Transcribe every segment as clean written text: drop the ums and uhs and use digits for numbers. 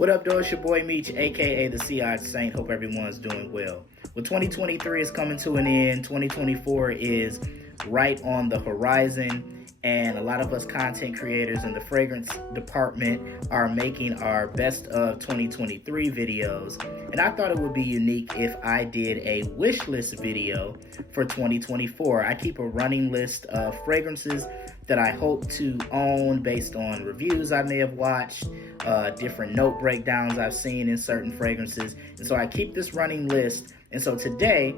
What up, though? It's your boy Meech, aka the Sillage Saint. Hope everyone's doing well. Well, 2023 is coming to an end. 2024 is right on the horizon, and a lot of us content creators in the fragrance department are making our best of 2023 videos. And I thought it would be unique if I did a wish list video for 2024. I keep a running list of fragrances that I hope to own based on reviews I may have watched, different note breakdowns I've seen in certain fragrances. And so I keep this running list. And so today,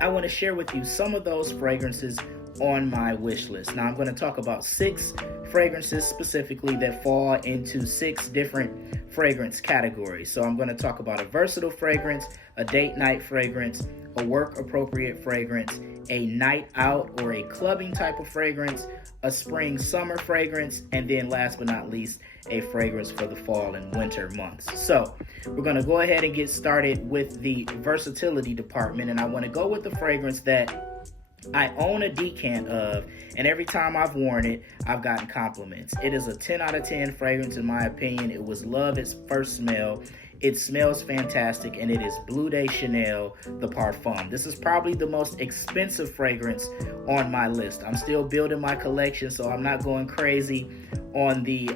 I want to share with you some of those fragrances on my wish list. Now, I'm going to talk about 6 fragrances specifically that fall into 6 different fragrance categories. So I'm going to talk about a versatile fragrance, a date night fragrance, a work appropriate fragrance, a night out or a clubbing type of fragrance, a spring summer fragrance, and then last but not least, a fragrance for the fall and winter months. So we're going to go ahead and get started with the versatility department, and I want to go with the fragrance that I own a decant of, and every time I've worn it, I've gotten compliments. It is a 10 out of 10 fragrance in my opinion. It was love at first smell. It smells fantastic, and it is Bleu de Chanel, the Parfum. This is probably the most expensive fragrance on my list. I'm still building my collection, so I'm not going crazy on the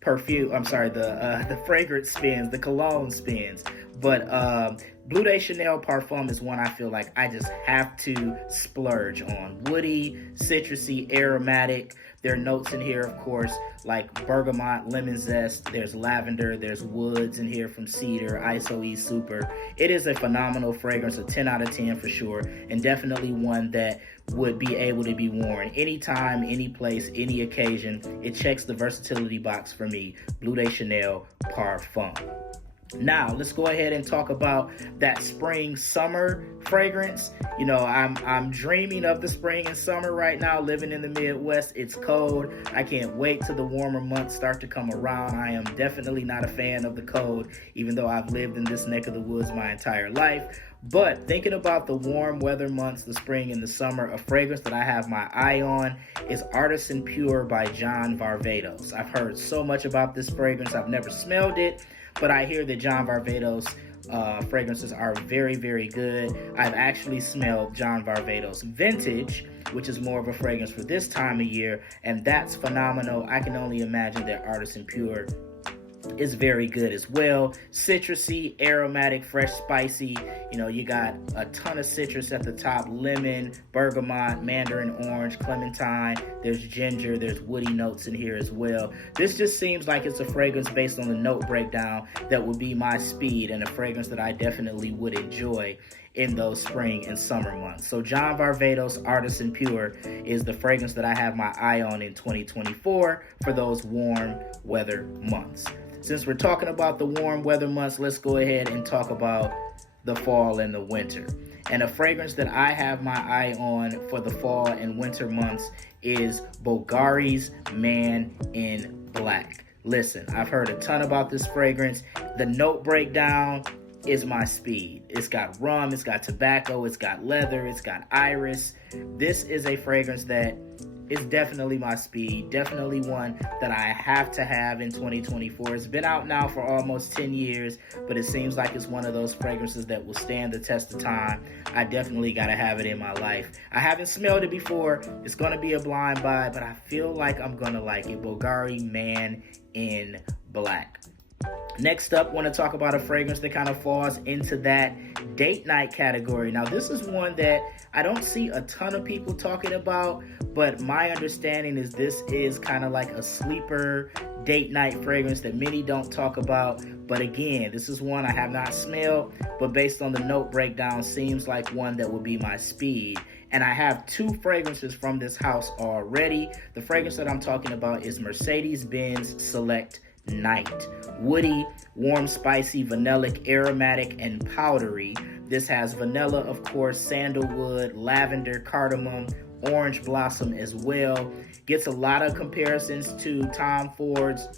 the fragrance spins, the cologne spins. But Bleu de Chanel Parfum is one I feel like I just have to splurge on. Woody, citrusy, aromatic. There are notes in here, of course, like bergamot, lemon zest. There's lavender. There's woods in here from cedar, ISO-E Super. It is a phenomenal fragrance, a 10 out of 10 for sure, and definitely one that would be able to be worn anytime, any place, any occasion. It checks the versatility box for me. Bleu de Chanel Parfum. Now, let's go ahead and talk about that spring summer fragrance. You know, I'm dreaming of the spring and summer right now, living in the Midwest. It's cold. I can't wait till the warmer months start to come around. I am definitely not a fan of the cold, even though I've lived in this neck of the woods my entire life. But thinking about the warm weather months, the spring and the summer, a fragrance that I have my eye on is Artisan Pure by John Varvatos. I've heard so much about this fragrance. I've never smelled it, but I hear that John Varvatos fragrances are very, very good. I've actually smelled John Varvatos Vintage, which is more of a fragrance for this time of year, and that's phenomenal. I can only imagine that Artisan Pure is very good as well. Citrusy, aromatic, fresh, spicy. You know, you got a ton of citrus at the top: lemon, bergamot, mandarin orange, clementine. There's ginger. There's woody notes in here as well. This just seems like it's a fragrance based on the note breakdown that would be my speed, and a fragrance that I definitely would enjoy in those spring and summer months. So John Varvatos Artisan Pure is the fragrance that I have my eye on in 2024 for those warm weather months. Since we're talking about the warm weather months, let's go ahead and talk about the fall and the winter. And a fragrance that I have my eye on for the fall and winter months is Bulgari's Man in Black. Listen, I've heard a ton about this fragrance. The note breakdown is my speed. It's got rum, it's got tobacco, it's got leather, it's got iris. This is a fragrance that is definitely my speed, definitely one that I have to have in 2024. It's been out now for almost 10 years, but it seems like it's one of those fragrances that will stand the test of time. I definitely got to have it in my life. I haven't smelled it before. It's going to be a blind buy, but I feel like I'm going to like it. Bulgari Man in Black. Next up, I want to talk about a fragrance that kind of falls into that date night category. Now, this is one that I don't see a ton of people talking about, but my understanding is this is kind of like a sleeper date night fragrance that many don't talk about. But again, this is one I have not smelled, but based on the note breakdown, seems like one that would be my speed. And I have 2 fragrances from this house already. The fragrance that I'm talking about is Mercedes-Benz Select Night. Woody, warm, spicy, vanillic, aromatic, and powdery. This has vanilla, of course, sandalwood, lavender, cardamom, orange blossom as well. Gets a lot of comparisons to Tom Ford's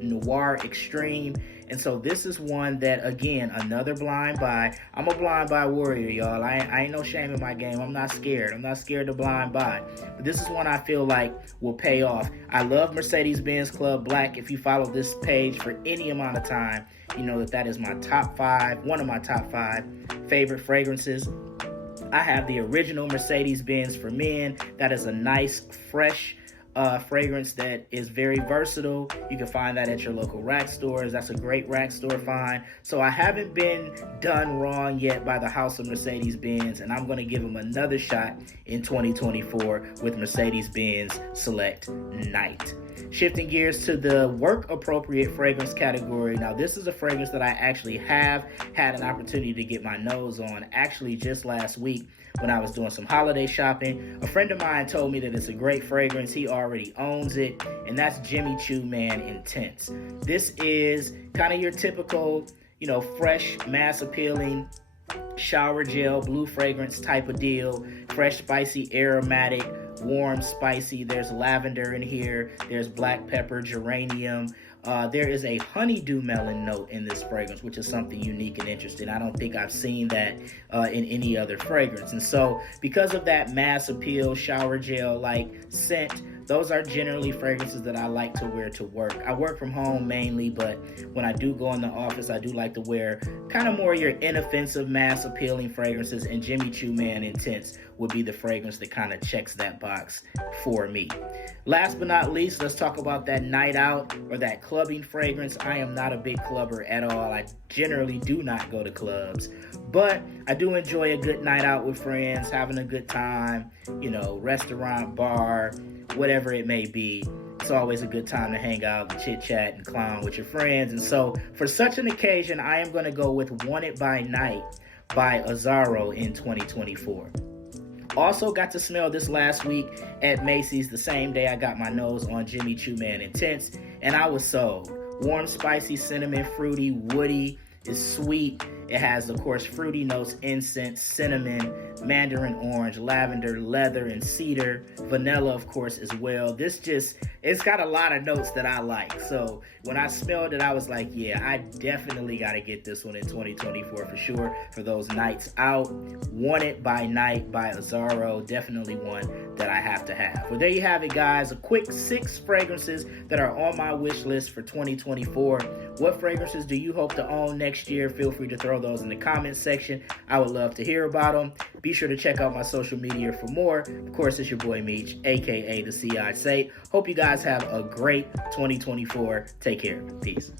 Noir Extreme, And so this is one that, again, another blind buy. I'm a blind buy warrior, y'all. I ain't no shame in my game. I'm not scared. I'm not scared to blind buy. But this is one I feel like will pay off. I love Mercedes-Benz Club Black. If you follow this page for any amount of time, you know that is my top 5, one of my top 5 favorite fragrances. I have the original Mercedes-Benz for Men. That is a nice, fresh fragrance that is very versatile. You can find that at your local rack stores. That's a great rack store find. So I haven't been done wrong yet by the House of Mercedes-Benz, and I'm going to give them another shot in 2024 with Mercedes-Benz Select Night. Shifting gears to the work-appropriate fragrance category. Now, this is a fragrance that I actually have had an opportunity to get my nose on actually just last week when I was doing some holiday shopping. A friend of mine told me that it's a great fragrance. He already owns it, and that's Jimmy Choo Man Intense. This is kind of your typical, fresh, mass-appealing shower gel, blue fragrance type of deal. Fresh, spicy, aromatic, warm, spicy. There's lavender in here. There's black pepper, geranium. There is a honeydew melon note in this fragrance, which is something unique and interesting. I don't think I've seen that in any other fragrance. And so because of that mass appeal, shower gel-like scent, those are generally fragrances that I like to wear to work. I work from home mainly, but when I do go in the office, I do like to wear kind of more your inoffensive, mass appealing fragrances, and Jimmy Choo Man Intense would be the fragrance that kind of checks that box for me. Last but not least, let's talk about that night out or that clubbing fragrance. I am not a big clubber at all. I generally do not go to clubs, but I do enjoy a good night out with friends, having a good time, restaurant, bar, whatever it may be. It's always a good time to hang out and chit chat and clown with your friends. And so for such an occasion, I am going to go with Want It By Night by Azzaro in 2024. Also got to smell this last week at Macy's, the same day I got my nose on Jimmy Choo Man Intense, and I was sold. Warm, spicy, cinnamon, fruity, woody. It's sweet. It has, of course, fruity notes, incense, cinnamon, mandarin orange, lavender, leather, and cedar. Vanilla, of course, as well. It's got a lot of notes that I like. So when I smelled it, I was like, yeah, I definitely got to get this one in 2024 for sure for those nights out. Want It By Night by Azzaro. Definitely one that I have to have. Well, there you have it, guys. A quick 6 fragrances that are on my wish list for 2024. What fragrances do you hope to own next year? Feel free to throw those in the comments section. I would love to hear about them. Be sure to check out my social media for more. Of course, it's your boy Meech, aka the CI Saint. Hope you guys have a great 2024. Take care. Peace.